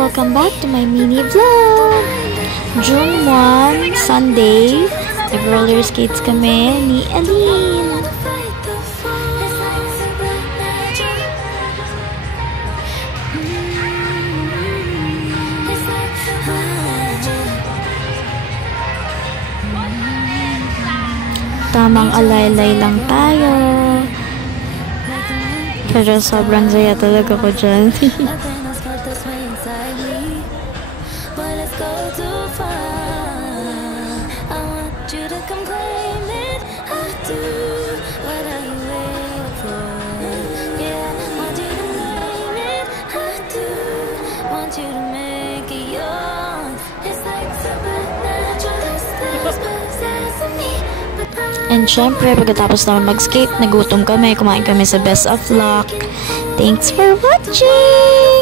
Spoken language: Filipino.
Welcome back to my mini vlog! June 1, Sunday, nag-roller skates kami ni Aline. Tamang alaylay lang tayo. Pero sobrang saya talaga ko dyan. And syempre, pagkatapos naman mag-skate, nagutom kami, kumain kami sa Best of Luck. Thanks for watching!